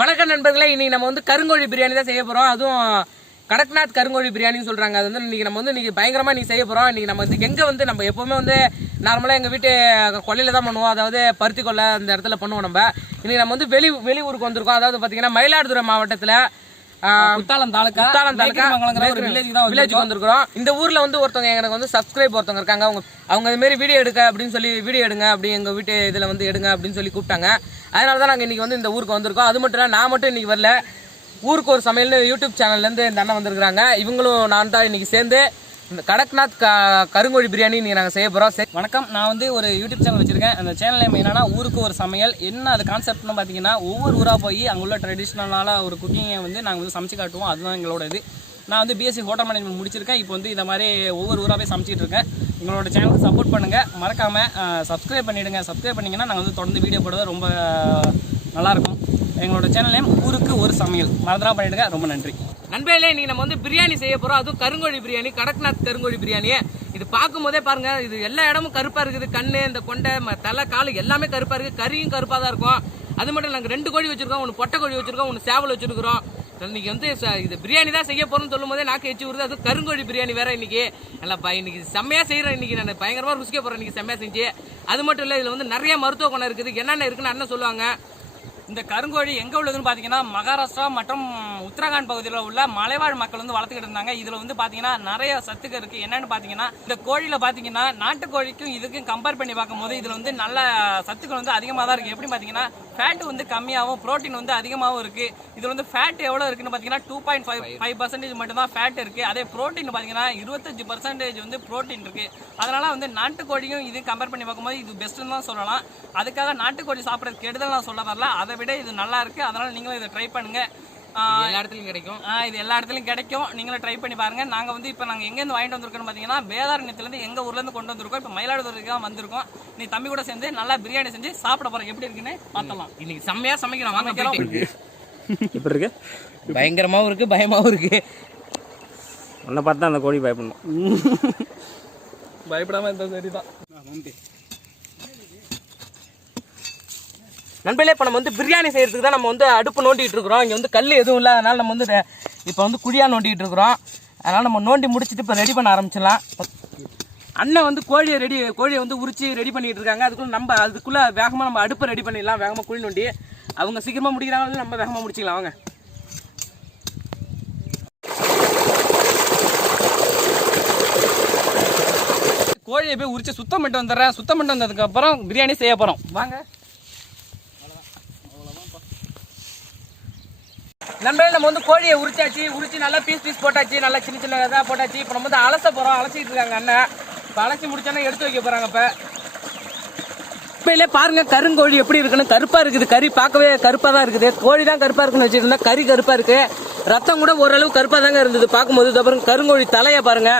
வணக்கம் நண்பர்களே இன்றைக்கி நம்ம வந்து கருங்கோழி பிரியாணி தான் செய்ய போகிறோம் அதுவும் கடக்நாத் கருங்கோழி பிரியாணின்னு சொல்கிறாங்க அது வந்து இன்றைக்கி நம்ம வந்து இன்றைக்கி பயங்கரமாக நீ செய்ய போகிறோம் இன்றைக்கி நம்ம வந்து எங்கே வந்து நம்ம எப்போவுமே வந்து நார்மலாக எங்கள் வீட்டு கொல்லையில் தான் பண்ணுவோம். அதாவது பருத்தி கொல்லை அந்த இடத்துல பண்ணுவோம் நம்ம. இன்றைக்கி நம்ம வந்து வெளி வெளி ஊருக்கு வந்திருக்கோம். அதாவது பார்த்திங்கன்னா மயிலாடுதுறை மாவட்டத்தில் குத்தாலம் தாலுக்கா குத்தாலம் தாலுக்கா மங்கலங்கிற ஒரு வில்லேஜ் தான் வில்லேஜுக்கு வந்திருக்கிறோம். இந்த ஊர்ல வந்து ஒருத்தவங்க எனக்கு வந்து சப்ஸ்கிரைப் ஒருத்தவங்க இருக்காங்க. அவங்க அவங்க இது மாதிரி வீடியோ எடுக்க அப்படின்னு சொல்லி வீடியோ எடுங்க அப்படி எங்க வீட்டு இதுல வந்து எடுங்க அப்படின்னு சொல்லி கூப்பிட்டாங்க. அதனால தான் நாங்க இன்னைக்கு வந்து இந்த ஊருக்கு வந்திருக்கோம். அது மட்டும் இல்ல நான் மட்டும் இன்னைக்கு வரல. ஊருக்கு ஒரு சமையல்னு யூடியூப் சேனல்ல இருந்து இந்த அண்ணன் வந்திருக்காங்க இவங்களும் நான் தான் இன்னைக்கு சேர்ந்து இந்த கடக்நாத் க- கருங்கோழி பிரியாணி நீங்கள் நாங்க செய்ய போறோம். வணக்கம். நான் வந்து ஒரு யூடியூப் சேனல் வச்சிருக்கேன். அந்த சேனல் நேம் என்னன்னா ஊருக்கு ஒரு சமையல். என்ன அது கான்செப்ட்னு பார்த்தீங்கன்னா ஒவ்வொரு ஊராக போய் அங்கே உள்ள ட்ரெடிஷ்னலான ஒரு குக்கிங்கை வந்து நாங்கள் வந்து சமைச்சு காட்டுவோம். அதுதான் எங்களோட இது. நான் வந்து பிஎஸ்சி ஹோட்டல் மேனேஜ்மெண்ட் முடிச்சிருக்கேன். இப்போ வந்து இந்த மாதிரி ஒவ்வொரு ஊராக போய் சமைச்சிட்டு இருக்கேன். எங்களோட சேனலுக்கு சப்போர்ட் பண்ணுங்கள் மறக்காமல் சப்ஸ்கிரைப் பண்ணிவிடுங்க சப்ஸ்கிரைப் பண்ணிங்கன்னா நாங்கள் வந்து தொடர்ந்து வீடியோ போடுறது ரொம்ப நல்லாயிருக்கும் எங்களோட சேனல் நேம் ஊருக்கு ஒரு சமையல். மறந்துடா பண்ணிவிடுங்க ரொம்ப நன்றி. நண்பர்களே இன்னைக்கு நம்ம வந்து பிரியாணி செய்ய போறோம். அதுவும் கருங்கோழி பிரியாணி கடக்நாத் கருங்கோழி பிரியாணி இது பார்க்கும் போதே பாருங்க இது எல்லா இடமும் கருப்பா இருக்குது. கண்ணு இந்த கொண்டை ம- தலை காலு எல்லாமே கருப்பா இருக்கு. கறியும் கருப்பா தான் இருக்கும். அது மட்டும் நாங்கள் ரெண்டு கோழி வச்சிருக்கோம் ஒன்று பொட்டை கோழி வச்சிருக்கோம் ஒன்று சேவல் வச்சிருக்கிறோம். இன்னைக்கு வந்து இது பிரியாணி தான் செய்ய போறோம்னு சொல்லும் போதே நாக்கு எச்சு வருது அது கருங்கோழி பிரியாணி வேற இன்னைக்கு. நல்லா ப- இன்னைக்கு செம்மையா செய்யறோம் இன்னைக்கு. நான் பயங்கரமா ருசிக்க போறேன் இன்னைக்கு செம்மையா செஞ்சு. அது மட்டும் இல்லை இதுல வந்து நிறைய மருத்துவ குணம் இருக்குது. என்னென்ன இருக்குன்னு அண்ணன் சொல்லுவாங்க. இந்த கருங்கோழி எங்க உள்ளதுன்னு பாத்தீங்கன்னா மகாராஷ்டிரா மற்றும் உத்தரகாண்ட் பகுதியில் உள்ள மலைவாழ் மக்கள் வந்து வளர்த்துக்கிட்டு இருந்தாங்க. இதுல வந்து பாத்தீங்கன்னா நிறைய சத்துக்கள் இருக்கு. என்னன்னு பாத்தீங்கன்னா இந்த கோழியில பாத்தீங்கன்னா நாட்டுக்கோழிக்கும் இதுக்கும் கம்பேர் பண்ணி பார்க்கும்போது இதுல வந்து நல்ல சத்துக்கள் வந்து அதிகமாக தான் இருக்கு. எப்படி பாத்தீங்கன்னா ஃபேட் வந்து கம்மியாகவும் புரோட்டீன் வந்து அதிகமாகவும் இருக்குது இதில் வந்து ஃபேட் எவ்வளோ இருக்குன்னு பார்த்தீங்கன்னா two point five five percentage மட்டும் தான் ஃபேட் இருக்குது அதே புரோட்டீன் பார்த்தீங்கன்னா இருபத்தஞ்சு பர்சன்டேஜ் வந்து புரோட்டீன் இருக்குது அதனால் வந்து நாட்டுக்கோழியும் இது கம்பேர் பண்ணி பார்க்கும்போது இது பெஸ்ட்டுன்னு தான் சொல்லலாம். அதுக்காக நாட்டுக்கோழி சாப்பிட்றது கெடுதல் நான் சொல்ல வரல. அதை விட இது நல்லா இருக்குது அதனால் நீங்களும் இதை ட்ரை பண்ணுங்கள் எல்லா இடத்துலயும் கிடைக்கும். இது எல்லா இடத்துலயும் கிடைக்கும். நீங்களும் ட்ரை பண்ணி பாருங்க. நாங்க வந்து இப்போ நாங்க எங்க இருந்து வாங்கிட்டு வந்திருக்கோம்னு பாத்தீங்கன்னா வேதாரண்யத்துல இருந்து எங்க ஊர்ல இருந்து கொண்டு வந்திருக்கோம். இப்போ மயிலாடுதுறைக்கு தான் வந்திருக்கோம். நீ தம்பி கூட சேர்ந்து நல்லா பிரியாணி செஞ்சு சாப்பிட போறோம் எப்படி இருக்குன்னு பார்த்தலாம் இன்னைக்கு செம்மையா சமைக்கிறோம். வாங்க. எப்படி இருக்கு? பயங்கரமாவும் இருக்கு பயமாவும் இருக்கு. உன்னை பார்த்தா அந்த கோழி பயப்படணும். பயப்படாம இருந்தா சரிதான். நண்பர்களே இப்போ நம்ம வந்து பிரியாணி செய்கிறதுக்கு தான் நம்ம வந்து அடுப்பு நோண்டிகிட்டு இருக்கிறோம். இங்கே வந்து கல் எதுவும் இல்லாதனால நம்ம வந்து இப்போ வந்து குழியா நோண்டிகிட்டு இருக்கிறோம். அதனால் நம்ம நோண்டி முடிச்சுட்டு இப்போ ரெடி பண்ண ஆரம்பிச்சிடலாம். அண்ணன் வந்து கோழியை ரெடி கோழியை வந்து உரிச்சு ரெடி பண்ணிட்டு இருக்காங்க. அதுக்குள்ளே நம்ம அதுக்குள்ளே வேகமாக நம்ம அடுப்பை ரெடி பண்ணிடலாம். வேகமாக குழி நோண்டி. அவங்க சீக்கிரமாக முடிக்கிறாங்க நம்ம வேகமாக முடிச்சிக்கலாம். வாங்க. கோழியை போய் உரிச்சு சுத்தம் பண்ணிட்டு வந்துடுறேன். சுத்தம் பண்ணிட்டு வந்ததுக்கப்புறம் பிரியாணி செய்ய போகிறோம் வாங்க. நண்பர்கள் நம்ம வந்து கோழியை உரிச்சாச்சு உரிச்சு நல்லா பீஸ் பீஸ் போட்டாச்சு நல்லா சின்ன சின்ன இதாக போட்டாச்சு. இப்போ நம்ம வந்து அலச போகிறோம் அலசிட்டு இருக்காங்க அண்ணன். இப்போ அலசி முடிச்சோன்னே எடுத்து வைக்க போகிறாங்க இப்போ. உண்மையிலே பாருங்க கருங்கோழி எப்படி இருக்குன்னு கருப்பாக இருக்குது. கறி பார்க்கவே கருப்பாக தான் இருக்குது. கோழி தான் கருப்பாக இருக்குன்னு வச்சுருந்தா கறி கருப்பாக இருக்குது ரத்தம் கூட ஓரளவு கருப்பாக தாங்க இருந்தது. பார்க்கும்போது அப்புறம் கருங்கோழி தலையை பாருங்க.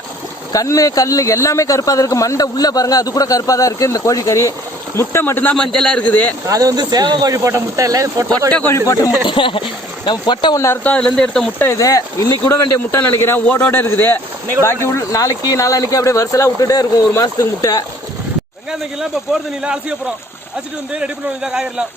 கண்ணு கல்லு எல்லாமே கருப்பா தான் இருக்கு. மண்டை உள்ள பாருங்க அது கூட கருப்பா தான் இருக்கு. இந்த கோழி கறி முட்டை மட்டும்தான் மஞ்சளா இருக்குது. அது வந்து சேவ கோழி போட்ட முட்டை இல்ல பொட்டை கோழி போட்ட முட்டை. நம்ம பொட்டை ஒன்று அர்த்தம் அதுல இருந்து எடுத்த முட்டை இது. இன்னைக்கு கூட வேண்டிய முட்டை நினைக்கிறேன் ஓடோட இருக்குது. பாக்கி உள்ள நாளைக்கு நாளான்னைக்கு அப்படியே வருஷலாம் விட்டுட்டே இருக்கும் ஒரு மாசத்துக்கு முட்டை. வெங்காயம் இப்போ போடுறது நீலாம் அலசிக்க போறோம். அலசிட்டு வந்து ரெடி பண்ண வேண்டியதா காயிரலாம்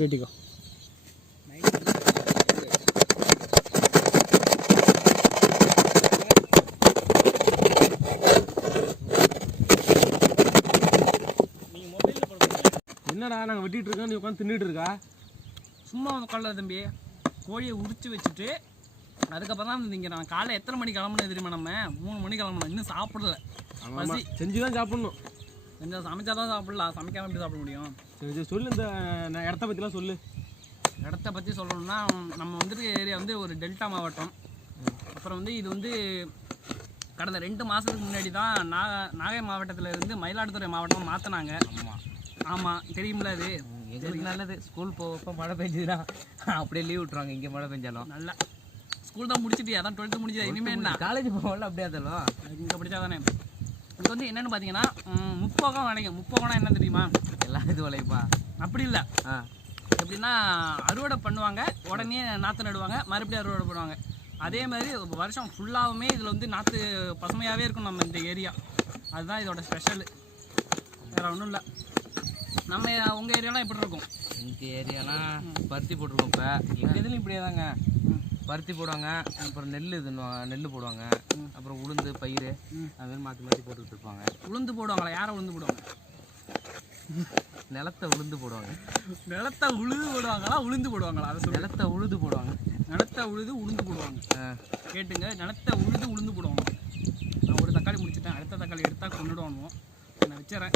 வீட்டுக்கோ என்னடா நாங்கள் வெட்டிட்டு இருக்கோம் நீ உட்காந்து தின்னுட்டு இருக்கா? சும்மா உட்கால தம்பி. கோழியை உரிச்சு வச்சுட்டு அதுக்கப்புறம் தான் திங்கிறோம் காலை எத்தனை மணி கிளம்புனது தெரியுமா நம்ம? மூணு மணி கிளம்பணும் இன்னும் சாப்பிடல. பசி. செஞ்சு தான் சாப்பிடணும். கொஞ்சம் சமைச்சா தான் சாப்பிடலாம். சமைக்காம எப்படி சாப்பிட முடியும்? சரி சரி சொல்லு இந்த இடத்த பற்றிலாம் சொல்லு. இடத்த பற்றி சொல்லணும்னா நம்ம வந்துட்டு ஏரியா வந்து ஒரு டெல்டா மாவட்டம். அப்புறம் வந்து இது வந்து கடந்த ரெண்டு மாதத்துக்கு முன்னாடி தான் நாக நாகை மாவட்டத்தில் இருந்து மயிலாடுதுறை மாவட்டம் மாற்றினாங்க ஆமாம் தெரியுமில்ல அது? எங்களுக்கு நல்லது. ஸ்கூல் போகப்போ மழை பெஞ்சதுன்னா அப்படியே லீவ் விட்டுருவாங்க. இங்கே மழை பெஞ்சாலும். நல்லா. ஸ்கூல் தான் முடிச்சிட்டு அதான் டுவெல்த்து முடிச்சது இனிமேல் என்ன? காலேஜ் போகல அப்படியே அதெல்லாம். இங்கே படித்தா தானே இது வந்து என்னென்னு பார்த்தீங்கன்னா முப்போகம் நினைக்கும் முப்போகம்னா என்ன தெரியுமா? எல்லாம் இது வளைப்பா அப்படி இல்லை. எப்படின்னா அறுவடை பண்ணுவாங்க. உடனே நாற்று நடுவாங்க. மறுபடியும் அறுவடை பண்ணுவாங்க. அதே மாதிரி வருஷம் ஃபுல்லாகவுமே இதில் வந்து நாற்று பசுமையாகவே இருக்கும் நம்ம இந்த ஏரியா அதுதான் இதோட ஸ்பெஷல் வேறு ஒன்றும் இல்லை. நம்ம உங்கள் ஏரியாலாம் எப்படி இருக்கும்? இந்த ஏரியாலாம் பருத்தி போட்டிருக்கோம் இப்போ. எங்கள் இதுலையும் இப்படியே தாங்க பருத்தி போடுவாங்க அப்புறம் நெல் இதுன்னுவாங்க நெல் போடுவாங்க அப்புறம் உளுந்து பயிர் அது மாதிரி மாற்றி மாற்றி போட்டுக்கிட்டு இருப்பாங்க. உளுந்து போடுவாங்களா? யாரை உளுந்து போடுவாங்க? நிலத்தை உளுந்து போடுவாங்க. நிலத்தை உழுது போடுவாங்களா? உளுந்து போடுவாங்களா? அதை நிலத்தை உழுது போடுவாங்க. நிலத்தை உழுது உளுந்து போடுவாங்க. கேட்டுங்க. நிலத்தை உழுது உளுந்து போடுவாங்க. நான் ஒரு தக்காளி முடிச்சிட்டேன். அடுத்த தக்காளி எடுத்தால் கொண்டுடுவானுவோம் நான் வச்சுறேன்.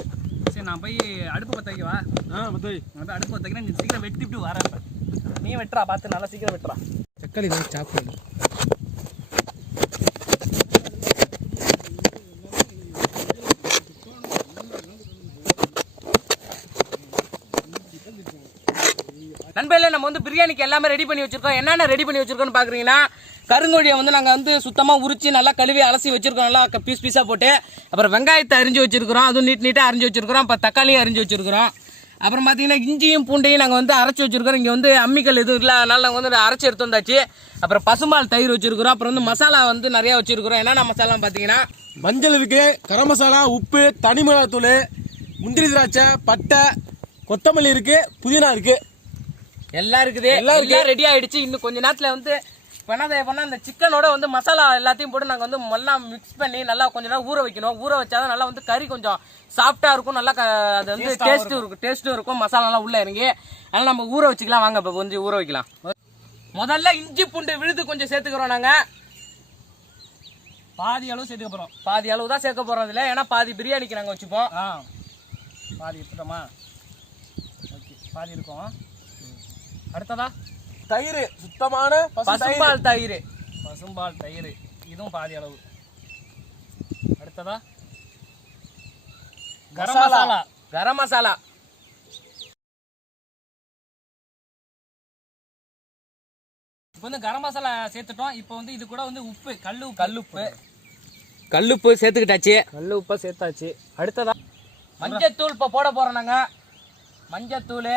சரி நான் போய் அடுப்பு பற்ற வைக்கவா? ஆ நான் போய் அடுப்பு பற்ற வைக்கிறேன். நீ சீக்கிரம் வெட்டிவிட்டு வரேன் இப்ப. நீ வெட்டுறா பார்த்து நல்லா சீக்கிரம் வெட்டுறா. தக்காளி தான் சாப்பிடணும் நண்பர்களே நம்ம வந்து பிரியாணிக்கு எல்லாமே ரெடி பண்ணி வச்சிருக்கோம். என்னென்ன ரெடி பண்ணி வச்சிருக்கோம்னு பாக்குறீங்கன்னா கருங்கோழியை வந்து நாங்கள் வந்து சுத்தமாக உரிச்சு நல்லா கழுவி அலசி வச்சிருக்கோம். நல்லா பீஸ் பீஸாக போட்டு அப்புறம் வெங்காயத்தை அரிஞ்சு வச்சிருக்கிறோம். அதுவும் நீட் நீட்டாக அரிஞ்சு வச்சிருக்கிறோம். அப்புறம் தக்காளியும் அரிஞ்சு வச்சிருக்கிறோம். அப்புறம் பார்த்தீங்கன்னா இஞ்சியும் பூண்டையும் நாங்கள் வந்து அரைச்சி வச்சிருக்கிறோம். இங்கே வந்து அம்மிக்கல் எதுவும் இல்லை அதனால நாங்கள் வந்து அரைச்சி எடுத்து வந்தாச்சு. அப்புறம் பசும்பால் தயிர் வச்சிருக்கிறோம். அப்புறம் வந்து மசாலா வந்து நிறையா வச்சிருக்கிறோம். என்னென்ன மசாலான்னு பார்த்தீங்கன்னா மஞ்சள் இருக்கு கரம் மசாலா உப்பு தனி மிளகாத்தூள் முந்திரி திராட்சை பட்டை கொத்தமல்லி இருக்கு புதினா இருக்கு. எல்லாம் இருக்குது. எல்லாம் எல்லாம் ரெடி ஆயிடுச்சு. இன்னும் கொஞ்ச நேரத்துல வந்து இப்ப என்ன போனா இந்த சிக்கனோட வந்து மசாலா எல்லாத்தையும் போட்டு நாங்க வந்து எல்லாம் மிக்ஸ் பண்ணி நல்லா கொஞ்ச நேரம் ஊற வைக்கணும். ஊற வச்சாதான் நல்லா வந்து கறி கொஞ்சம் சாஃப்டா இருக்கும். நல்லா க- அது வந்து டேஸ்ட்டும் இருக்கும். டேஸ்ட்டும் இருக்கும். மசாலா நல்லா உள்ள இறங்கி அதனால நம்ம ஊற வச்சுக்கலாம். வாங்க இப்ப கொஞ்சம் ஊற வைக்கலாம். முதல்ல இஞ்சி பூண்டு விழுது கொஞ்சம் சேர்த்துக்கிறோம் நாங்க. பாதி அளவு சேர்த்துக்க போகிறோம் பாதி அளவு தான் சேர்க்க போறோம் இதுல. ஏன்னா பாதி பிரியாணிக்கு நாங்க வச்சுப்போம். ஆ. பாதி எடுத்துட்டோமா? ஓகே. பாதி இருக்கும். அடுத்ததா? தயிர் சுத்தமான. பசும்பால் தயிர். பசும்பால் தயிர். இதுவும் பாதி அளவு. அடுத்ததா? கரம் மசாலா. கரம் மசாலா. இப்போ வந்து கரம் மசாலா சேர்த்துட்டோம். இப்போ வந்து இது கூட வந்து உப்பு கல் உப்பு. கல்லுப்பு கல்லுப்பு சேர்த்துக்கிட்டாச்சு. கல் உப்பா சேர்த்தாச்சு. அடுத்ததா? மஞ்சத்தூள் இப்போ போட போறோம் நாங்க. மஞ்சத்தூள்.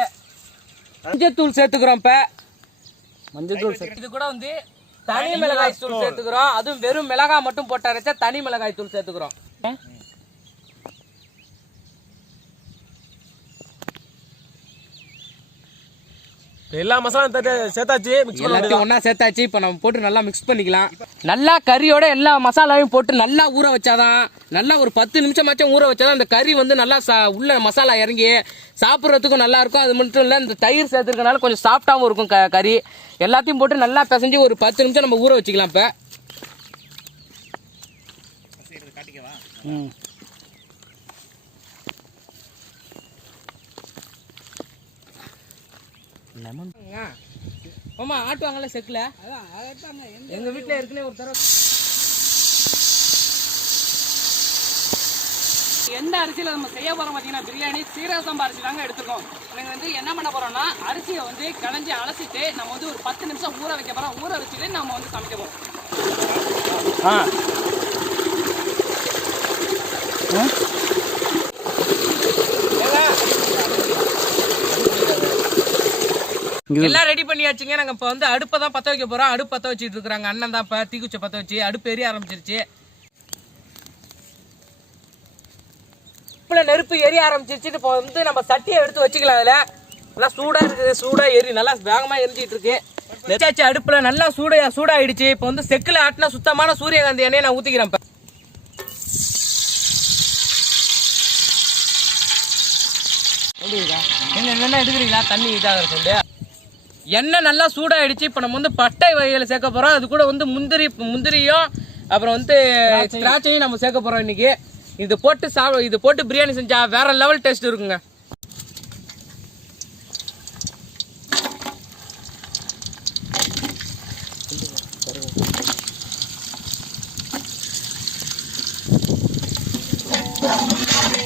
மஞ்சத்தூள் சேர்த்துக்கிறோம் இப்ப. மஞ்சள் இது கூட வந்து தனி மிளகாய் தூள் சேர்த்துக்கிறோம். அதுவும் வெறும் மிளகாய் மட்டும் போட்டு அரைச்சா தனி மிளகாய் தூள் சேர்த்துக்கிறோம். எல்லா மசாலா சேர்த்தாச்சு மிக்ஸ் எல்லாத்தையும் ஒண்ணா சேர்த்தாச்சு. இப்போ நம்ம போட்டு நல்லா மிக்ஸ் பண்ணிக்கலாம். நல்லா கறியோட எல்லா மசாலாவையும் போட்டு நல்லா ஊற வச்சாதான் நல்லா ஒரு பத்து நிமிஷமாச்சும் ஊற வச்சாதான் அந்த கறி வந்து நல்லா சா- உள்ள மசாலா இறங்கி சாப்பிட்றதுக்கும் நல்லா இருக்கும். அது மட்டும் இல்லை இந்த தயிர் சேர்த்துருக்கனால கொஞ்சம் சாஃப்டாகவும் இருக்கும் க கறி. எல்லாத்தையும் போட்டு நல்லா பிசைஞ்சு ஒரு பத்து நிமிஷம் நம்ம ஊற வச்சுக்கலாம் இப்போ. லெமன் ஆமா ஆட்டுவாங்கல்ல செக்குல? எங்க வீட்ல ஏற்கனவே ஒரு தடவை. எந்த அரிசியில் நம்ம செய்ய போகிறோம் பார்த்தீங்கன்னா பிரியாணி சீரக சம்பா அரிசி தாங்க எடுத்துருக்கோம். நீங்கள் வந்து என்ன பண்ண போகிறோம்னா அரிசியை வந்து களைஞ்சி அலசிட்டு நம்ம வந்து ஒரு பத்து நிமிஷம் ஊற வைக்க போகிறோம் ஊற வச்சுட்டு நம்ம வந்து சமைக்க போகிறோம் எல்லாம் ரெடி பண்ணியாச்சுங்க. நாங்க இப்ப வந்து அடுப்பை தான் பத்த வைக்க போறோம். அடுப்பு பத்த வச்சுட்டு இருக்காங்க அண்ணன் தான் இப்ப தீக்குச்சை பத்த வச்சு அடுப்பு எரிய ஆரம்பிச்சிருச்சு. அடுப்புல நெருப்பு எரிய ஆரம்பிச்சிருச்சு. இப்போ வந்து நம்ம சட்டியை எடுத்து வச்சுக்கலாம் அதுல. நல்லா சூடா இருக்குது. சூடா எரி. நல்லா வேகமா எரிஞ்சிட்டு இருக்கு. வச்சாச்சு அடுப்புல. நல்லா சூடா சூடாயிடுச்சு. இப்போ வந்து செக்குல ஆட்டின சுத்தமான சூரியகாந்தி எண்ணெயை நான் ஊத்திக்கிறேன் இப்ப. என்ன என்ன எடுக்கிறீங்களா? தண்ணி இதாக சொல்லு எண்ணெய் நல்லா சூடாயிடுச்சு. இப்போ நம்ம வந்து பட்டை வகைகளை சேர்க்க போகிறோம் அது கூட வந்து முந்திரி முந்திரியும் அப்புறம் வந்து திராட்சையும் நம்ம சேர்க்க போகிறோம் இன்னைக்கு. இது போட்டு சாப்பிட இது போட்டு பிரியாணி செஞ்சா வேற லெவல் டேஸ்ட் இருக்குங்க.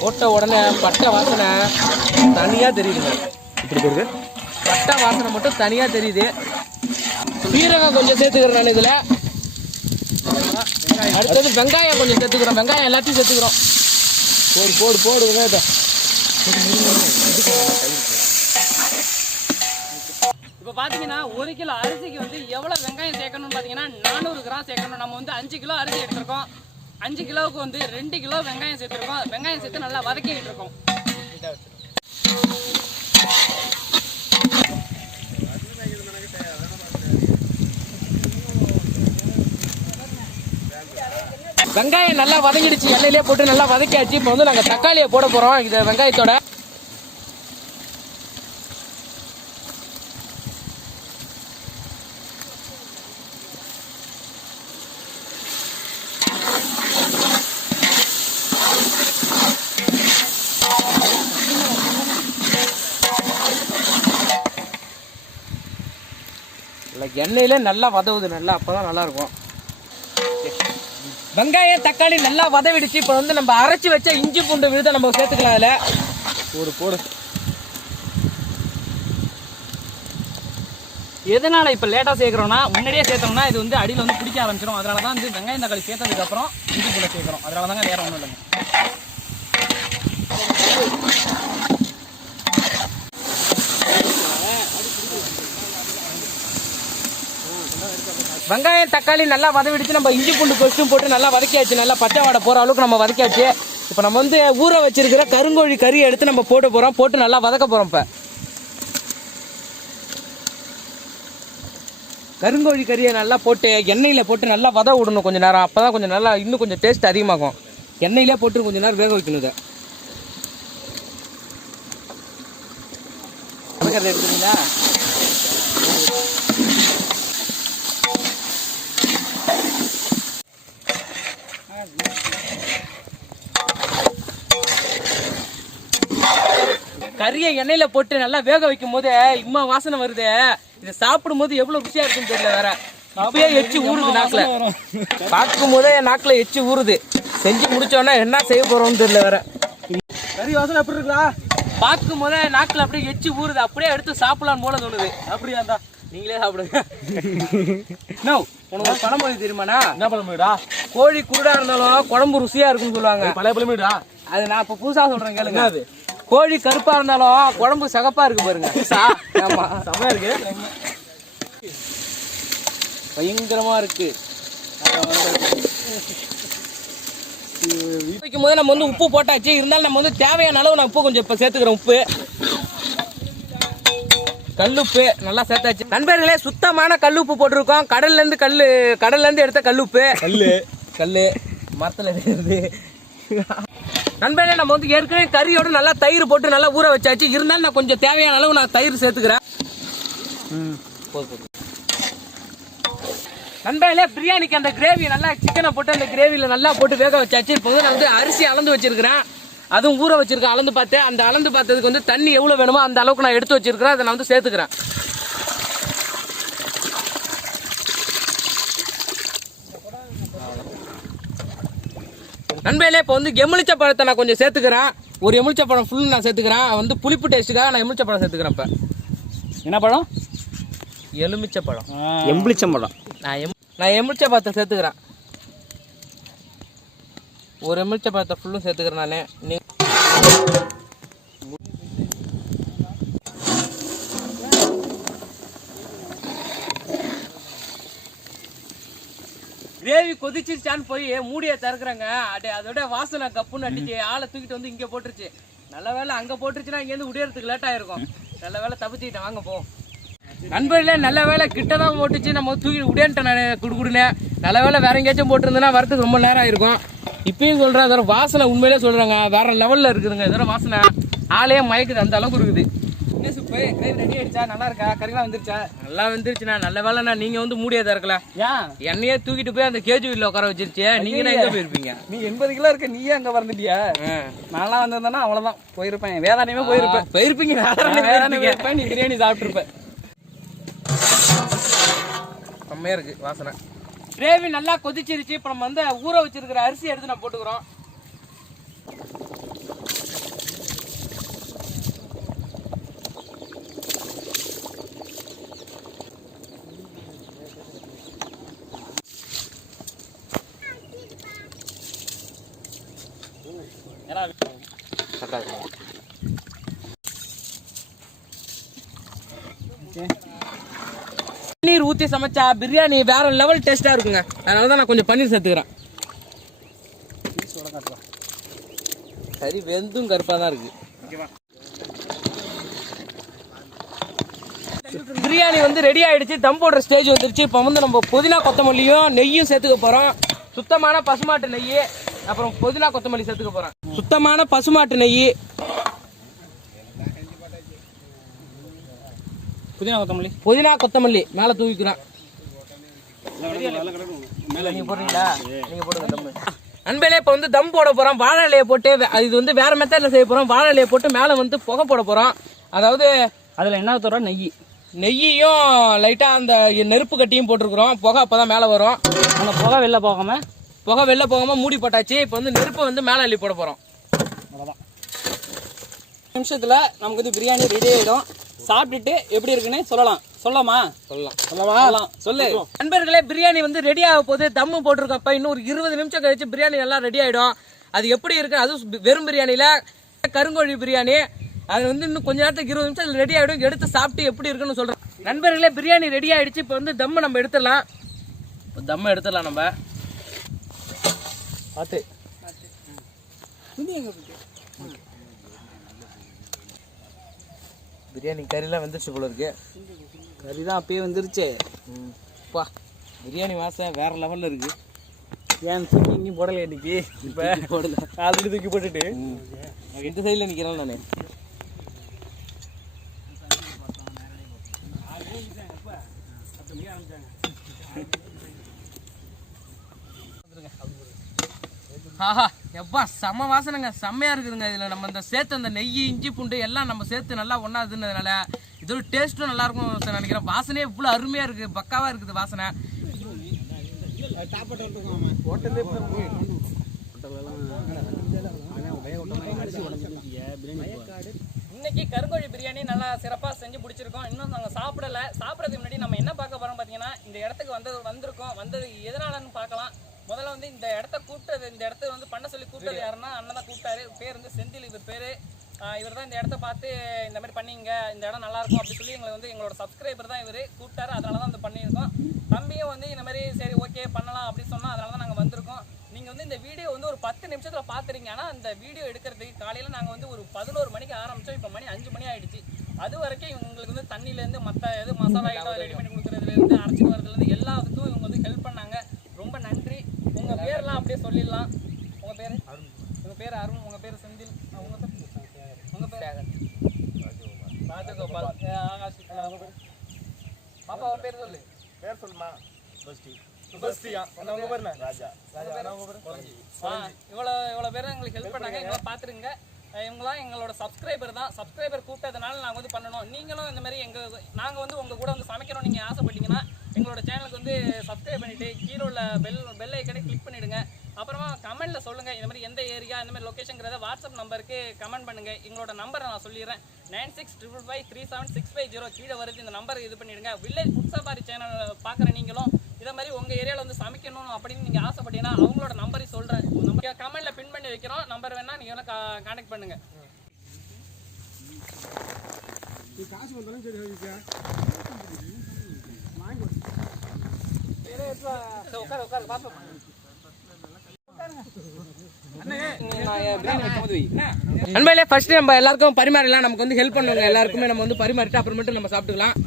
போட்ட உடனே பட்டை வாசனை தனியாக தெரியுதுங்க. இப்படி இருக்கு பட்டை வாசனை மட்டும் தனியாக தெரியுது. சீரகம் கொஞ்சம் சேர்த்துக்கிறேன் நான் இதில். அடுத்தது வெங்காயம் கொஞ்சம் சேர்த்துக்கிறோம். வெங்காயம் எல்லாத்தையும் சேர்த்துக்கிறோம். போடு போடு போடு வெங்காயத்தை. இப்போ பார்த்தீங்கன்னா ஒரு கிலோ அரிசிக்கு வந்து எவ்வளோ வெங்காயம் சேர்க்கணும்னு பார்த்தீங்கன்னா நானூறு கிராம் சேர்க்கணும். நம்ம வந்து அஞ்சு கிலோ அரிசி எடுத்திருக்கோம். அஞ்சு கிலோவுக்கு வந்து ரெண்டு கிலோ வெங்காயம் சேர்த்துருக்கோம். வெங்காயம் சேர்த்து நல்லா வதக்கிக்கிட்டு இருக்கோம். வெங்காயம் நல்லா வதங்கிடுச்சு எண்ணெயிலே போட்டு நல்லா வதக்காச்சு இப்போ வந்து நாங்கள் தக்காளியை போட போகிறோம் இந்த வெங்காயத்தோட. இல்லை நல்லா வதவுது நல்லா அப்பதான் நல்லா இருக்கும் வெங்காயம் தக்காளி நல்லா வதவிடுச்சு. இப்போ வந்து நம்ம அரைச்சி வச்ச இஞ்சி பூண்டு விழுத நம்ம சேர்த்துக்கலாம் அதில். போடு போடு. எதனால இப்போ லேட்டாக சேர்க்குறோம்னா முன்னாடியே சேர்த்தோம்னா இது வந்து அடியில் வந்து பிடிக்க ஆரம்பிச்சிடும் அதனால தான் வந்து வெங்காயம் தக்காளி சேர்த்ததுக்கப்புறம் இஞ்சி கூட சேர்க்குறோம். அதனால தாங்க வேற ஒன்றும் இல்லைங்க. வெங்காயம் தக்காளி நல்லா வதவிடுச்சு. நம்ம இஞ்சி பூண்டு கொஸ்டும் போட்டு நல்லா வதக்கியாச்சு. நல்லா பச்சை வாடை போகிற அளவுக்கு நம்ம வதக்கியாச்சு. இப்போ நம்ம வந்து ஊற வச்சிருக்கிற கருங்கோழி கறி எடுத்து நம்ம போட்டு போகிறோம் போட்டு நல்லா வதக்க போகிறோம் இப்போ. கருங்கோழி கறியை நல்லா போட்டு எண்ணெயில் போட்டு நல்லா வத விடணும் கொஞ்சம் நேரம். அப்போ தான் கொஞ்சம் நல்லா இன்னும் கொஞ்சம் டேஸ்ட் அதிகமாகும். எண்ணெயிலே போட்டு கொஞ்சம் நேரம் வேக வைக்கணும் இதை. வதக்கறதை எடுத்துங்களா கறியை எண்ணெயில போட்டு நல்லா வேக வைக்கும் போது இம்மா வாசனை வருது. இதை சாப்பிடும் போது எவ்வளவு ருசியா இருக்குன்னு தெரியல வேற. அப்பயே எச்சி ஊறுது நாக்குல. பார்க்கும் போதே என் நாக்குல எச்சி ஊறுது. செஞ்சு முடிச்சோன்னா என்ன செய்ய போறோம்னு தெரியல வேற. கறி வாசனை எப்படி இருக்குடா பார்க்கும் போதே நாக்குல அப்படியே எச்சி ஊறுது. அப்படியே எடுத்து சாப்பிடலாம் போல தோணுது. அப்படியாண்டா நீங்களே சாப்பிடுங்க. நோ உனக்கு ஒரு பழமொழி தெரியுமாண்ணா? என்ன முடியுடா கோழி குருடா இருந்தாலும் குழம்பு ருசியா இருக்குன்னு சொல்லுவாங்க. பழைய பழமேடா அது நான் இப்ப புதுசா சொல்றேன் கேளுங்க. அது கோழி கருப்பா இருந்தாலும் குழம்பு சிகப்பா இருக்கு பாருங்க. ஆமா. செம்மையா இருக்கு. பயங்கரமா இருக்கு. வைக்கும் போது நம்ம வந்து உப்பு போட்டாச்சு. இருந்தாலும் நம்ம வந்து தேவையான அளவு நான் உப்பு கொஞ்சம் இப்ப சேர்த்துக்கிறோம் உப்பு. கல்லுப்பு நல்லா சேர்த்தாச்சு. நண்பர்களே சுத்தமான கல்லுப்பு போட்டிருக்கோம். கடல்ல இருந்து கல்லு கடல்ல இருந்து எடுத்த கல்லுப்பு கல்லு. கல்லு. மரத்துல இருந்து. நண்பர்களே நம்ம வந்து ஏற்கனவே கறியோட நல்லா தயிர் போட்டு நல்லா ஊற வச்சாச்சு. இருந்தாலும் நான் கொஞ்சம் தேவையான அளவு நான் தயிர் சேர்த்துக்கிறேன். நண்பர்களே பிரியாணிக்கு அந்த கிரேவி நல்லா சிக்கனை போட்டு அந்த கிரேவியில் நல்லா போட்டு வேக வச்சாச்சு. இப்போ நான் வந்து அரிசி அளந்து வச்சிருக்கிறேன். அதுவும் ஊற வச்சிருக்கேன் அளந்து பார்த்து அந்த அளந்து பார்த்ததுக்கு வந்து தண்ணி எவ்வளோ வேணுமோ அந்த அளவுக்கு நான் எடுத்து வச்சிருக்கிறேன். அதை நான் வந்து சேர்த்துக்கிறேன். நண்பர்களே இப்போ வந்து எமுளிச்ச பழத்தை நான் கொஞ்சம் சேர்த்துக்கிறேன். ஒரு எமுளிச்ச பழம் ஃபுல் நான் சேர்த்துக்கிறேன். வந்து புளிப்பு டேஸ்ட்டுக்காக நான் எமுளிச்ச பழம் சேர்த்துக்கிறேன் இப்போ. என்ன பழம்? எலுமிச்ச பழம். எம்பிளிச்சம்பழம் நான் எம் நான் எலுமிச்சை பழத்தை சேர்த்துக்கிறேன். ஒரு எலுமிச்சை பழத்தை ஃபுல்லும் சேர்த்துக்கிறேன் நான். நீ கிரேவி கொதிச்சிருச்சான்னு போய் மூடியை திறக்குறாங்க. அடே அதோட வாசனை கப்புன்னு அடிச்சு ஆளை தூக்கிட்டு வந்து இங்கே போட்டுருச்சு. நல்ல வேளை அங்கே போட்டுருச்சுன்னா இங்கேருந்து உடையறதுக்கு லேட் ஆயிருக்கும். நல்ல வேளை தப்பிச்சுக்கிட்டேன் வாங்க போ. நண்பர்களே நல்ல வேலை கிட்ட தான் போட்டுச்சு நம்ம தூக்கி உடையன்ட்டேன் நான் குடுக்குடுனே நல்ல வேலை வேற எங்கேயாச்சும் போட்டிருந்தேன்னா வரதுக்கு ரொம்ப நேரம் ஆயிருக்கும். இப்பயும் சொல்கிறேன் அதோட வாசனை உண்மையிலே சொல்கிறாங்க வேற லெவலில் இருக்குதுங்க இதோட வாசனை. ஆளே மயக்குது அந்த அளவுக்கு இருக்குது. என்ன சூப்பு கிரேவி ரெடி ஆயிடுச்சா? நல்லா இருக்கா? கறிலாம் வந்துருச்சா? நல்லா வந்துருச்சுண்ணா. நல்ல வேலைண்ணா. நீங்க வந்து மூடியா திறக்கல ஏன்? என்னையே தூக்கிட்டு போய் அந்த கேஜி வீட்டில் உட்கார வச்சிருச்சு நீங்க எங்க போயிருப்பீங்க? நீ எண்பது கிலோ இருக்க நீயே அங்க வந்துட்டியா நான்லாம் வந்திருந்தேன்னா அவ்வளவுதான். போயிருப்பேன். வேதானியமே போயிருப்பேன். போயிருப்பீங்க வேதானே போயிருப்பேன். நீ பிரியாணி சாப்பிட்டுருப்ப. செம்மையா இருக்கு வாசனை. கிரேவி நல்லா கொதிச்சிருச்சு. இப்போ நம்ம வந்து ஊற வச்சிருக்கிற அரிசி எடுத்து நம்ம போட்டுக்கிறோம் பன்னீர் ஊற்றி சமைச்சா பிரியாணி வேற லெவல் டேஸ்டா இருக்குங்க. அதனால தான் நான் கொஞ்சம் பன்னீர் சேர்த்துக்கிறேன். கறி வெந்தும் கருப்பாக தான் இருக்கு. பிரியாணி வந்து ரெடி ஆயிடுச்சு. தம் போடுற ஸ்டேஜ் வந்துருச்சு. இப்போ வந்து நம்ம புதினா கொத்தமல்லியும் நெய்யும் சேர்த்துக்க போறோம். சுத்தமான பசுமாட்டு நெய் அப்புறம் புதினா கொத்தமல்லி சேர்த்துக்க போறோம் சுத்தமான பசுமாட்டு நெய் புதினா கொத்தமல்லி. புதினா கொத்தமல்லி. மேல தூவிக்கிறோம் நீங்க போடுறீங்களா? நீங்க போடுங்க தம்மு அன்பேலே இப்போ வந்து தம் போட போறோம். வாழை இலையை போட்டு இது வந்து வேற மெத்தட்ல செய்ய போறோம். வாழை இலையை போட்டு மேல வந்து புகை போட போறோம். அதாவது அதுல என்ன தர நெய். நெய்யையும் லைட்டா அந்த நெருப்பு கட்டியும் போட்டிருக்கிறோம். புகை அப்பதான் மேல வரும். அந்த புகை வெளில போகாம புகை வெளில போகாம மூடி போட்டாச்சு. இப்போ வந்து நெருப்பை வந்து மேல அள்ளி போட போறோம். நிமிஷத்துல நமக்கு வந்து பிரியாணி ரெடி ஆயிடும். சாப்பிட்டுட்டு எப்படி இருக்குன்னு சொல்லலாம். சொல்லலாமா? சொல்லலாம். சொல்லலாம்? சொல்லு. நண்பர்களே பிரியாணி வந்து ரெடி ஆக போகுது தம்மு போட்டிருக்கோம். இப்போ இன்னும் ஒரு இருபது நிமிஷம் கழிச்சு பிரியாணி நல்லா ரெடி ஆயிடும். அது எப்படி இருக்கு? அதுவும் வெறும் பிரியாணியில கருங்கோழி பிரியாணி. அது வந்து இன்னும் கொஞ்ச நேரத்துக்கு இருபது நிமிஷம் ரெடி ஆயிடும். எடுத்து சாப்பிட்டு எப்படி இருக்குன்னு சொல்றேன். நண்பர்களே பிரியாணி ரெடி ஆயிடுச்சு. இப்போ வந்து தம்மு நம்ம எடுத்துடலாம். இப்போ தம்மு எடுத்துடலாம் நம்ம. பார்த்து பிரியாணி கறிலாம் வெந்துருச்சு போல இருக்கு. கறி தான் அப்பயே வந்துருச்சு. பா. பிரியாணி வாசம் வேற லெவல்ல இருக்கு. ஏன் தூக்கி இங்கேயும் போடல இன்னைக்கு? இப்போ போடல. ஆல்ரெடி தூக்கி போட்டுட்டு. இந்த சைடில் நிற்கிறேன் நான். ஆஹா. எப்பா செம வாசனைங்க. செம்மையாக இருக்குதுங்க இதில். நம்ம இந்த சேர்த்து அந்த நெய் இஞ்சி பூண்டு எல்லாம் நம்ம சேர்த்து நல்லா ஒண்ணா இதுனதுனால இதோட டேஸ்ட்டும் நல்லா இருக்கும் சார் நினைக்கிறேன். வாசனையே இவ்வளோ அருமையாக இருக்குது பக்காவாக இருக்குது வாசனை. இன்னைக்கு கருங்கோழி பிரியாணி நல்லா சிறப்பாக செஞ்சு பிடிச்சிருக்கோம் இன்னும் நாங்கள் சாப்பிடல. சாப்பிட்றதுக்கு முன்னாடி நம்ம என்ன பார்க்க போகிறோம் பார்த்தீங்கன்னா இந்த இடத்துக்கு வந்தது வந்திருக்கோம். வந்தது எதனாலன்னு பார்க்கலாம். முதல்ல வந்து இந்த இடத்த கூப்பிட்டது இந்த இடத்த வந்து பண்ண சொல்லி கூப்பிட்டது யாருன்னா அண்ணன் தான் கூப்பிட்டாரு. பேர் வந்து செந்தில் இவர் பேர். இவர் தான் இந்த இடத்த பார்த்து இந்த மாதிரி பண்ணீங்க இந்த இடம் நல்லா இருக்கும் அப்படி சொல்லி எங்களை வந்து எங்களோட சப்ஸ்கிரைபர் தான் இவர். கூப்பிட்டாரு. அதனால தான் வந்து பண்ணியிருக்கோம். தம்பியும் வந்து இந்த மாதிரி சரி ஓகே பண்ணலாம் அப்படின்னு சொன்னா அதனால தான் நாங்கள் வந்திருக்கோம். நீங்க வந்து இந்த வீடியோ வந்து ஒரு பத்து நிமிஷத்துல பாத்துறீங்க. ஆனா அந்த வீடியோ எடுக்கிறதுக்கு காலையில நாங்க வந்து ஒரு பதினோரு மணிக்கு ஆரம்பிச்சோம். இப்போ மணி அஞ்சு மணி ஆயிடுச்சு. அது வரைக்கும் உங்களுக்கு வந்து தண்ணில இருந்து மத்த எது மசாலா ஐட்டம் ரெடி பண்ணி கொடுக்கறதுல இருந்து அரைச்சிட்டு வரதுல இருந்து எல்லாத்துக்கும் இவங்க வந்து ஹெல்ப் பண்ணாங்க. நன்றி உங்க பேர்லாம் அப்படியே சொல்லிடலாம். உங்க பேரு? உங்க பேர் அருண் உங்க பேர் செந்தில். அஹ் உங்க பேர்? உங்க பேர்? ராஜகோபால். ஆகாஷ். அஹ் உங்க பேர்? பாப்பா உன் பேர் சொல்லு. ஆ, இவ்வளோ இவ்வளோ பேர் எங்களுக்கு ஹெல்ப் பண்ணாங்க. இவங்கள பார்த்துருங்க இவங்களாம் எங்களோட சப்ஸ்கிரைபர் தான். சப்ஸ்கிரைபர் கூப்பிட்டதுனால நாங்கள் வந்து பண்ணணும். நீங்களும் இந்த மாதிரி எங்கள் நாங்கள் வந்து உங்கள் கூட வந்து சமைக்கணும் நீங்கள் ஆசைப்பட்டீங்கன்னா எங்களோட சேனலுக்கு வந்து சப்ஸ்கிரைப் பண்ணிவிட்டு கீழே உள்ள பெல் பெல் ஐக்கனை கிளிக் பண்ணிவிடுங்க அப்புறமா கமெண்ட்டில் சொல்லுங்கள் இந்த மாதிரி எந்த ஏரியா இந்த மாதிரி லொக்கேஷனுங்கிறத வாட்ஸ்அப் நம்பருக்கு கமெண்ட் பண்ணுங்கள் எங்களோட நம்பரை நான் சொல்லிடுறேன். Nine six triple five three seven six five zero கீழே வருது இந்த நம்பர் இது பண்ணிவிடுங்க வில்லேஜ் ஃபுட் சஃபாரி சேனல் பார்க்குற நீங்களும் இதே மாதிரி உங்கள் ஏரியாவில் வந்து சமைக்கணும் அப்படின்னு நீங்கள் ஆசைப்பட்டீங்கன்னா அவங்களோட நம்பரையும் சொல்கிறேன் நம்ம கமெண்ட்டில் பின் பண்ணி வைக்கிறோம். நம்பர் வேணால் நீங்கள் வேணால் கான்டாக்ட் பண்ணுங்கள் உட்காரு உட்காரு பார்ப்போம் பிரியாணி ஃபர்ஸ்ட் நம்ம எல்லாருக்கும் பரிமாறலாம் நமக்கு வந்து ஹெல்ப் பண்ணுவாங்க எல்லாருக்குமே நம்ம வந்து பரிமாறிட்டு அப்புறமேட்டு நம்ம சாப்பிட்டுக்கலாம்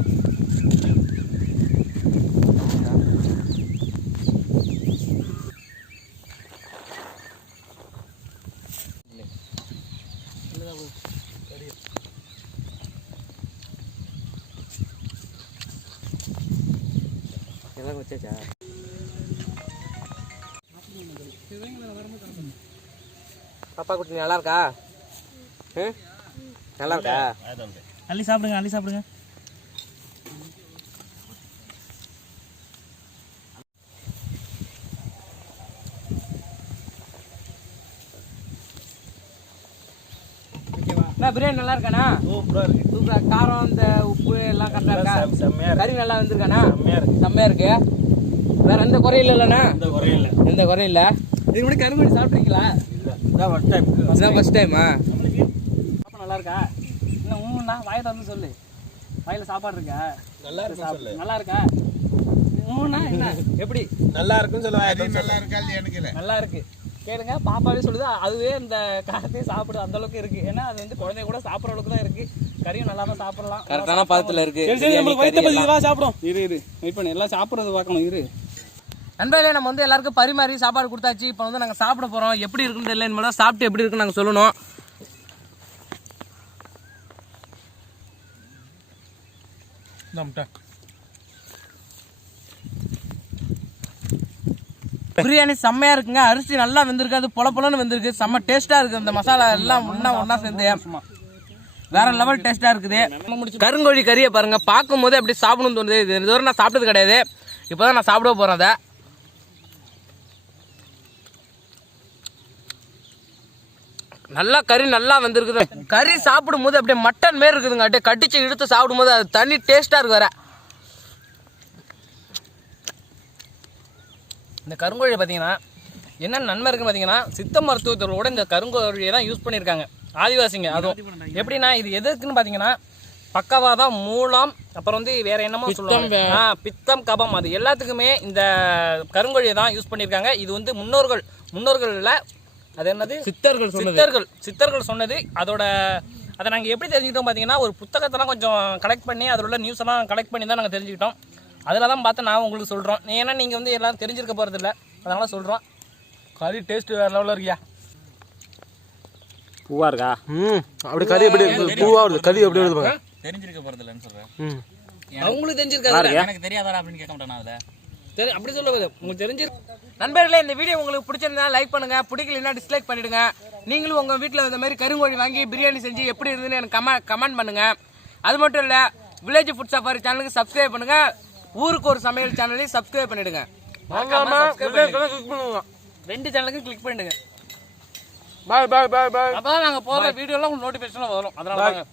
வச்சாச்சா பாப்பா குட்டி நல்லா இருக்கா? நல்லா இருக்கா? அள்ளி சாப்பிடுங்க அள்ளி சாப்பிடுங்க. பிரியாணி நல்லா இருக்காண்ணா? சூப்பரா இருக்கு. சூப்பரா. காரம் இந்த உப்பு எல்லாம் கரெக்டா இருக்கா? செம்மையா கறி நல்லா வந்திருக்காண்ணா? செம்மையா இருக்கு. செம்மையா இருக்கு. வேற எந்த குறையும் இல்லைண்ணா எந்த குறையும் இல்ல. எந்த குறையும் இல்ல. இதுக்கு முன்னாடி கருங்கோழி சாப்பிட்றீங்களா? இல்ல இதான் ஃபர்ஸ்ட் டைம் இதுதான் ஃபர்ஸ்ட் டைமா சாப்பாடு நல்லா இருக்கா? இன்னும் ஊன்னா வாயை திறந்து சொல்லு. வாயில சாப்பாடு இருக்கா? நல்லா இருக்கு சொல்லு. நல்லா இருக்கா? ஊன்னா என்ன? எப்படி? நல்லா இருக்குன்னு சொல்லுவேன் நல்லா இருக்கா எனக்கு நல்லா இருக்கு. கேளுங்க பாப்பாவே சொல்லுது அதுவே இந்த காரத்தையும் சாப்பிடுது அந்த அளவுக்கு இருக்கு. ஏன்னா அது வந்து குழந்தைங்க கூட சாப்பிட்ற அளவுக்கு தான் இருக்கு. கறியும் நல்லா தான் சாப்பிடலாம் கரெக்டான பதத்துல இருக்கு. சரி நம்மளுக்கு வயிற்று பசி சாப்பிடும் இரு இரு. வெயிட் பண்ணு எல்லாம் சாப்பிட்றது பார்க்கணும். இரு. நண்பர்களே நம்ம வந்து எல்லாருக்கும் பரிமாறி சாப்பாடு கொடுத்தாச்சு. இப்போ வந்து நாங்கள் சாப்பிட போகிறோம் எப்படி இருக்குன்னு தெரியல. இனிமேல் சாப்பிட்டு எப்படி இருக்குன்னு நாங்கள் சொல்லணும். பிரியாணி செம்மையா இருக்குங்க. அரிசி நல்லா வெந்திருக்கு. அது பொல பொலன்னு வெந்திருக்கு. செம்ம டேஸ்டா இருக்கு. இந்த மசாலா எல்லாம் ஒண்ணா ஒண்ணா சேர்ந்து. வேற லெவல் டேஸ்டா இருக்குது. கருங்கோழி கறியை பாருங்க. பார்க்கும் போது அப்படி சாப்பிடணும்னு தோணுது. இது இதுவரை நான் சாப்பிட்டது கிடையாது. இப்போதான் நான் சாப்பிட போறேன் அதை. நல்லா கறி நல்லா வந்திருக்குது. கறி சாப்பிடும் போது அப்படியே மட்டன் மாரி இருக்குதுங்க. அப்படியே கட்டிச்சு இழுத்து சாப்பிடும் போது அது தனி டேஸ்டா இருக்கு வேற. இந்த கருங்கோழி பார்த்தீங்கன்னா என்ன நன்மை இருக்குன்னு பார்த்தீங்கன்னா சித்த மருத்துவத்தோட இந்த கருங்கோழியை தான் யூஸ் பண்ணியிருக்காங்க. ஆதிவாசிங்க அதுவும். எப்படின்னா இது எதுக்குன்னு பார்த்தீங்கன்னா பக்கவாதம் மூலம் அப்புறம் வந்து வேற என்னமோ சொல்லுவாங்க. ஆ, பித்தம் கபம் அது எல்லாத்துக்குமே இந்த கருங்கோழியை தான் யூஸ் பண்ணியிருக்காங்க. இது வந்து முன்னோர்கள் முன்னோர்கள்ல அது என்னது? சித்தர்கள் சித்தர்கள். சித்தர்கள் சொன்னது. அதோட அதை நாங்கள் எப்படி தெரிஞ்சுக்கிட்டோம் பார்த்தீங்கன்னா ஒரு புத்தகத்தெல்லாம் கொஞ்சம் கலெக்ட் பண்ணி அதில் உள்ள நியூஸ் எல்லாம் கலெக்ட் பண்ணி தான் நாங்கள் தெரிஞ்சுக்கிட்டோம். அதில் தான் பார்த்து நான் உங்களுக்கு சொல்கிறோம் ஏன்னா நீங்கள் வந்து எல்லாரும் தெரிஞ்சிருக்க போகிறது இல்லை. அதனால சொல்கிறோம் கறி டேஸ்ட் வேற லெவலில் இருக்கியா? பூவா இருக்கா? ம். அப்படி கறி எப்படி பூவா வருது கறி எப்படி வருது பாருங்க. தெரிஞ்சிருக்க போறது இல்லைன்னு சொல்றேன். ம். அவங்களுக்கு தெரிஞ்சிருக்காது எனக்கு தெரியாதாடா அப்படின்னு கேட்க மாட்டேன் அதுல? சரி அப்படி சொல்ல உங்களுக்கு தெரிஞ்சு நண்பர்களே இந்த வீடியோ உங்களுக்கு பிடிச்சிருந்தா லைக் பண்ணுங்க. பிடிக்கலனா டிஸ்லைக் பண்ணிடுங்க. நீங்களும் உங்க வீட்டில் இந்த மாதிரி கருங்கோழி வாங்கி பிரியாணி செஞ்சு எப்படி இருந்துன்னு எனக்கு கமெண்ட் கமெண்ட் பண்ணுங்க. அது மட்டும் இல்ல வில்லேஜ் ஃபுட் சஃபாரி சேனலுக்கு சப்ஸ்கிரைப் பண்ணுங்க. ஊருக்கு ஒரு சமையல் சேனலையும் சப்ஸ்கிரைப் பண்ணிடுங்க. ரெண்டு சேனலுக்கும் கிளிக் பண்ணிடுங்க. பாய் பாய் பாய் பாய் அப்பதான் நாங்கள் போகிற வீடியோலாம் உங்களுக்கு நோட்டிஃபிகேஷன் வரும். அதனால